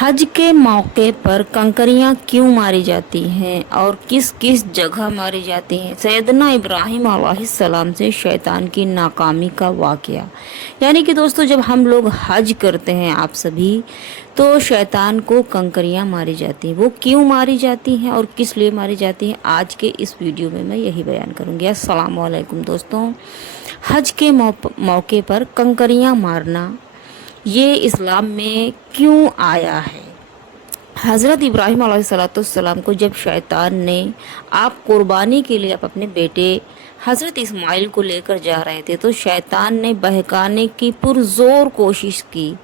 हज के मौके पर कंकरियां क्यों मारी जाती हैं और किस किस जगह मारी जाती हैं। सैयदना इब्राहिम अलैहिस्सलाम से शैतान की नाकामी का वाकया। यानी कि दोस्तों, जब हम लोग हज करते हैं आप सभी, तो शैतान को कंकरियां मारी जाती हैं। वो क्यों मारी जाती हैं और किस लिए मारी जाती हैं, आज के इस वीडियो में मैं यही बयान करूंगी। अस्सलाम वालेकुम दोस्तों। हज के मौके पर कंकरियां मारना ये इस्लाम में क्यों आया है। हज़रत इब्राहीम अलैहिस्सलाम को जब शैतान ने, आप कुर्बानी के लिए आप अपने बेटे हज़रत इस्माइल को लेकर जा रहे थे, तो शैतान ने बहकाने की पुरजोर कोशिश की,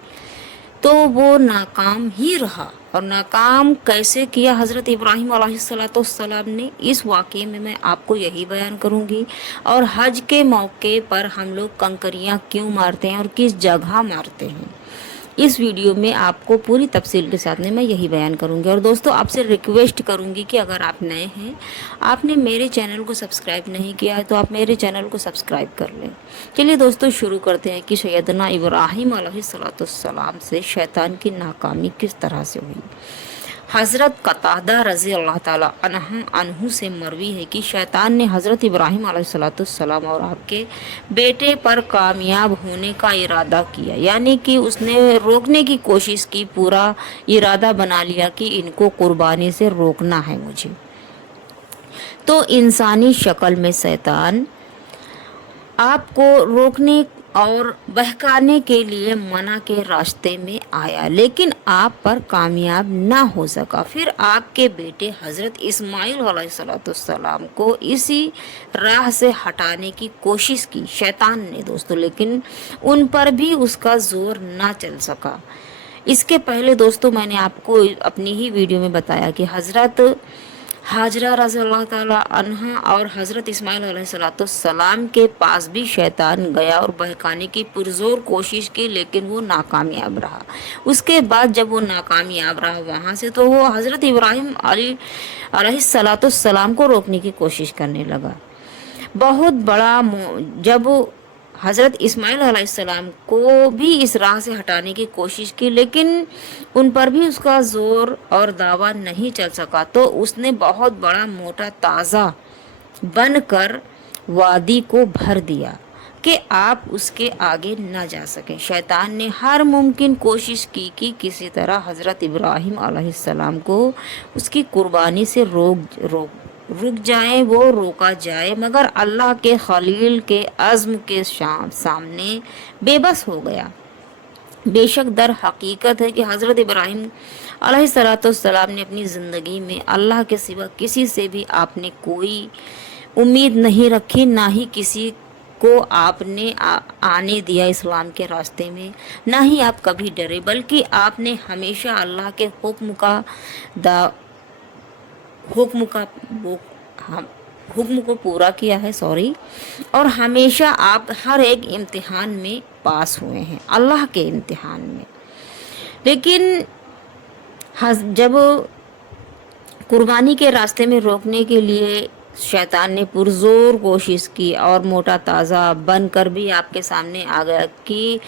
तो वो नाकाम ही रहा। और नाकाम कैसे किया हज़रत इब्राहीम अलैहिस्सलाम ने, इस वाक़े में मैं आपको यही बयान करूँगी। और हज के मौके पर हम लोग कंकरियाँ क्यों मारते हैं और किस जगह मारते हैं, इस वीडियो में आपको पूरी तफसील के साथ में मैं यही बयान करूंगी। और दोस्तों, आपसे रिक्वेस्ट करूंगी कि अगर आप नए हैं, आपने मेरे चैनल को सब्सक्राइब नहीं किया है, तो आप मेरे चैनल को सब्सक्राइब कर लें। चलिए दोस्तों, शुरू करते हैं कि सैयदना इब्राहीम अलैहिस्सलाम से शैतान की नाकामी किस तरह से हुई। हज़रत कतादा रज़ी अल्लाह ताला अन्हु से मरवी है कि शैतान ने हज़रत इब्राहीम अलैहिस्सलाम और आपके बेटे पर कामयाब होने का इरादा किया। यानी कि उसने रोकने की कोशिश की, पूरा इरादा बना लिया कि इनको कुर्बानी से रोकना है मुझे। तो इंसानी शक्ल में शैतान आपको रोकने और बहकाने के लिए मना के रास्ते में आया, लेकिन आप पर कामयाब ना हो सका। फिर आपके बेटे हज़रत इस्माइल अलैहिस्सलाम को इसी राह से हटाने की कोशिश की शैतान ने दोस्तों, लेकिन उन पर भी उसका जोर ना चल सका। इसके पहले दोस्तों, मैंने आपको अपनी ही वीडियो में बताया कि हज़रत हाजरा रज़ी अल्लाह ताला अन्हा और हज़रत इस्माइल अलैहिस्सलाम के पास भी शैतान गया और बहकाने की पुरजोर कोशिश की, लेकिन वो नाकामयाब रहा। उसके बाद जब वो नाकामयाब रहा वहाँ से, तो वो हज़रत इब्राहीम अलैहिस्सलाम को रोकने की कोशिश करने लगा। बहुत बड़ा जब हज़रत इस्माइल अलैहिस्सलाम को भी इस राह से हटाने की कोशिश की, लेकिन उन पर भी उसका जोर और दावा नहीं चल सका, तो उसने बहुत बड़ा मोटा ताज़ा बनकर वादी को भर दिया कि आप उसके आगे न जा सकें। शैतान ने हर मुमकिन कोशिश की कि किसी तरह हज़रत इब्राहीम अलैहिस्सलाम को उसकी कुर्बानी से रुक जाए, वो रोका जाए, मगर अल्लाह के खलील के अज़्म के सामने बेबस हो गया। बेशक दर हकीकत है कि हज़रत इब्राहीम अलैहिस्सलाम ने अपनी ज़िंदगी में अल्लाह के सिवा किसी से भी आपने कोई उम्मीद नहीं रखी, ना ही किसी को आपने आने दिया इस्लाम के रास्ते में, ना ही आप कभी डरे, बल्कि आपने हमेशा अल्लाह के हुक्म को पूरा किया है, और हमेशा आप हर एक इम्तिहान में पास हुए हैं, अल्लाह के इम्तिहान में। लेकिन जब कुर्बानी के रास्ते में रोकने के लिए शैतान ने पुरजोर कोशिश की और मोटा ताज़ा बनकर भी आपके सामने आ गया कि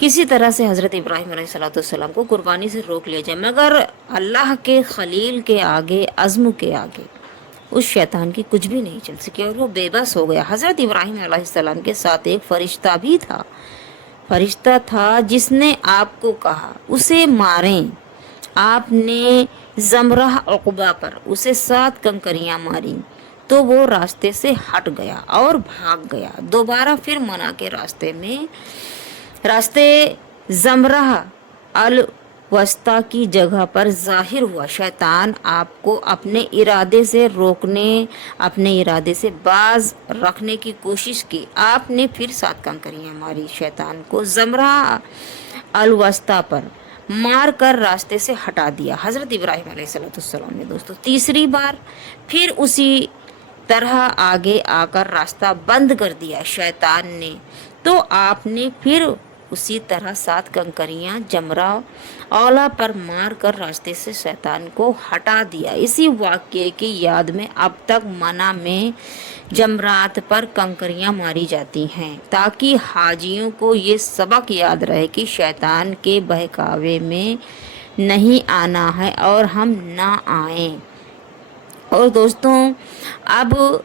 किसी तरह से हज़रत इब्राहीम अलैहिस्सलाम को कुर्बानी से रोक लिया जाए, मगर अल्लाह के खलील के आगे, अज़्म के आगे उस शैतान की कुछ भी नहीं चल सकी और वो बेबस हो गया। हज़रत इब्राहीम अलैहिस्सलाम के साथ एक फरिश्ता भी था, फरिश्ता था जिसने आपको कहा उसे मारें। आपने ज़मराह उक़बा पर उसे 7 कंकरियां मारी, तो वो रास्ते से हट गया और भाग गया। दोबारा फिर मना के रास्ते ज़मराह अल वस्ता की जगह पर जाहिर हुआ। शैतान आपको अपने इरादे से रोकने, अपने इरादे से बाज रखने की कोशिश की। आपने फिर 7 कंकरियां मारी, शैतान को ज़मराह अल वस्ता पर मार कर रास्ते से हटा दिया हज़रत इब्राहीम अलैहिस्सलाम ने दोस्तों। तीसरी बार फिर उसी तरह आगे आकर रास्ता बंद कर दिया शैतान ने, तो आपने फिर उसी तरह 7 कंकरियां जमरा औला पर मार कर रास्ते से शैतान को हटा दिया। इसी वाक़ये की याद में अब तक मना में जमरात पर कंकरियां मारी जाती हैं, ताकि हाजियों को ये सबक याद रहे कि शैतान के बहकावे में नहीं आना है और हम ना आएं। और दोस्तों, अब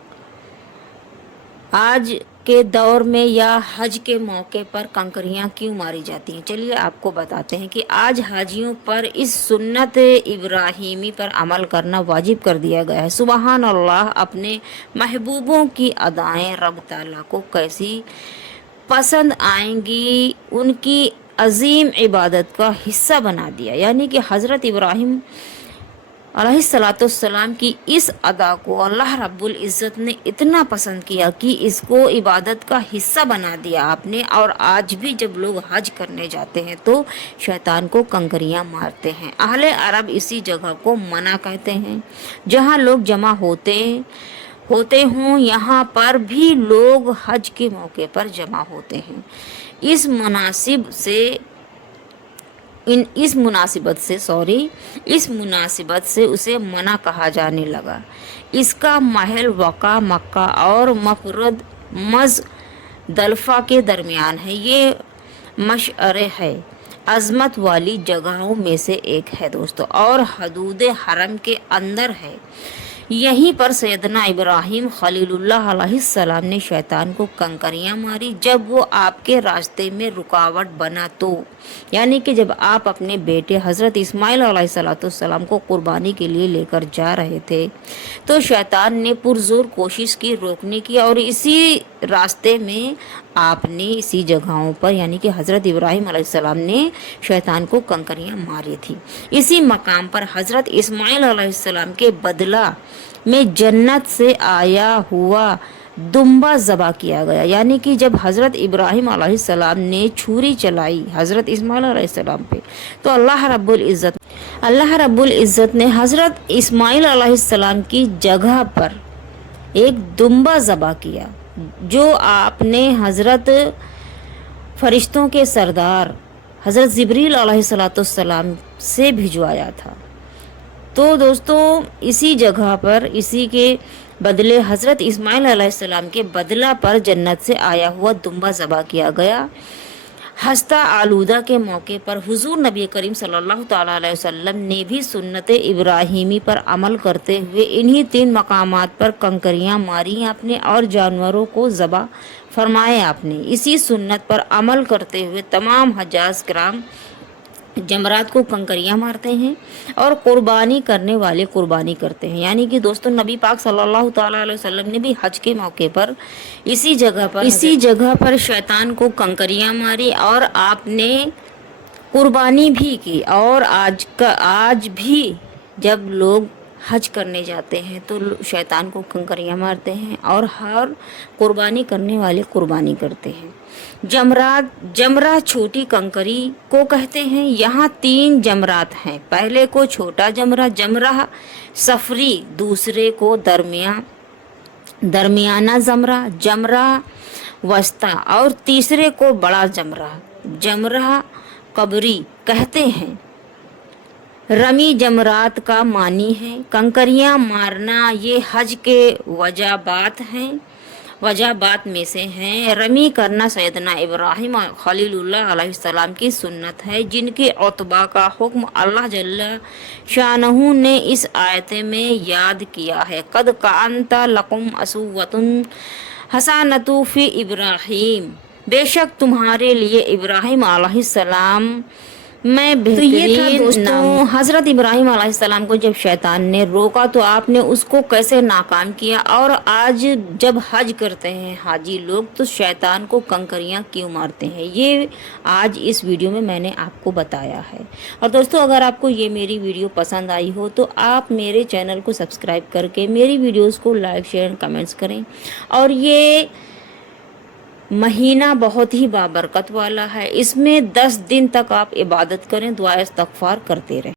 आज के दौर में या हज के मौके पर कंकरियां क्यों मारी जाती हैं, चलिए आपको बताते हैं कि आज हाजियों पर इस सुन्नत इब्राहिमी पर अमल करना वाजिब कर दिया गया है। सुबहान अल्लाह, अपने महबूबों की अदाएं रब ताला को कैसी पसंद आएंगी, उनकी अजीम इबादत का हिस्सा बना दिया। यानी कि हज़रत इब्राहिम अलैहिस्सलाम की इस अदा को अल्लाह रब्बुल इज़्ज़त ने इतना पसंद किया कि इसको इबादत का हिस्सा बना दिया आपने। और आज भी जब लोग हज करने जाते हैं तो शैतान को कंकरियां मारते हैं। अहले अरब इसी जगह को मना कहते हैं जहां लोग जमा होते हों, यहाँ पर भी लोग हज के मौके पर जमा होते हैं। इस मुनासिबत से उसे मना कहा जाने लगा। इसका महल वका, मक्का और मफरद मज़दलफा के दरमियान है। ये मशअरे है, अज़मत वाली जगहों में से एक है दोस्तों, और हदूद हरम के अंदर है। यहीं पर सैयदना इब्राहिम खलीलुल्लाह अलैहिस्सलाम ने शैतान को कंकरियां मारी जब वो आपके रास्ते में रुकावट बना। तो यानी कि जब आप अपने बेटे हज़रत इस्माइल अलैहिस्सलाम को कुर्बानी के लिए लेकर जा रहे थे तो शैतान ने पुरजोर कोशिश की रोकने की, और इसी रास्ते में आपने इसी जगहों पर यानी कि हज़रत इब्राहिम अलैहिस्सलाम ने शैतान को कंकरियां मारी थी। इसी मकाम पर हज़रत इस्माइल अलैहिस्सलाम के बदला में जन्नत से आया हुआ दुम्बा ज़बा किया गया। यानी कि जब हज़रत इब्राहिम अलैहिस्सलाम ने छुरी चलाई हज़रत इस्माइल अलैहिस्सलाम पे, तो अल्लाह रब्बुल इज़्ज़त ने हज़रत इस्माइल अलैहिस्सलाम की जगह पर एक दुम्बा ज़बा किया, जो आपने हज़रत फरिश्तों के सरदार हज़रत जिब्रील अलैहिस्सलाम से भिजवाया था। तो दोस्तों, इसी जगह पर इसी के बदले हज़रत इस्माइल अलैहिस्सलाम के बदला पर जन्नत से आया हुआ दुम्बा ज़बा किया गया। हस्ता आलूदा के मौके पर हुजूर नबी करीम सल्लल्लाहु तआला अलैहि वसल्लम ने भी सुन्नत इब्राहिमी पर अमल करते हुए इन्हीं 3 मकामात पर कंकरियां मारी आपने और जानवरों को ज़बा फरमाया आपने। इसी सुन्नत पर अमल करते हुए तमाम हज्जाज किराम जमरात को कंकरियां मारते हैं और कुर्बानी करने वाले कुर्बानी करते हैं। यानी कि दोस्तों, नबी पाक सल्लल्लाहु तआला अलैहि वसल्लम ने भी हज के मौके पर इसी जगह पर शैतान को कंकरियां मारी और आपने कुर्बानी भी की। और आज भी जब लोग हज करने जाते हैं तो शैतान को कंकरियां मारते हैं और हर कुर्बानी करने वाले कुर्बानी करते हैं। जमरा छोटी कंकरी को कहते हैं। यहाँ 3 जमरात हैं। पहले को छोटा जमरा सफरी, दूसरे को दरमियाना जमरा वस्ता, और तीसरे को बड़ा जमरा कबरी कहते हैं। रमी जमरात का मानी है कंकरियां मारना। ये हज के वजाबात में से हैं। रमी करना सैयदना इब्राहिम खलीलुल्लाह अलैहिस्सलाम की सुन्नत है, जिनके उतबा का हुक्म अल्लाह जल्ल शानहू ने इस आयत में याद किया है। कद कांता लकुम असुवतुन हसानतु फी इब्राहिम, बेशक तुम्हारे लिए इब्राहिम अलैहिस्सलाम मैं बेहतरीन। तो ये था दोस्तों, हज़रत इब्राहिम अलैहिस्सलाम को जब शैतान ने रोका तो आपने उसको कैसे नाकाम किया। और आज जब हज करते हैं हाजी लोग तो शैतान को कंकरियां क्यों मारते हैं, ये आज इस वीडियो में मैंने आपको बताया है। और दोस्तों, अगर आपको ये मेरी वीडियो पसंद आई हो तो आप मेरे चैनल को सब्सक्राइब करके मेरी वीडियोज़ को लाइक शेयर कमेंट्स करें। और ये महीना बहुत ही बाबरकत वाला है। इसमें 10 दिन तक आप इबादत करें, दुआ इस्तग़फ़ार करते रहें।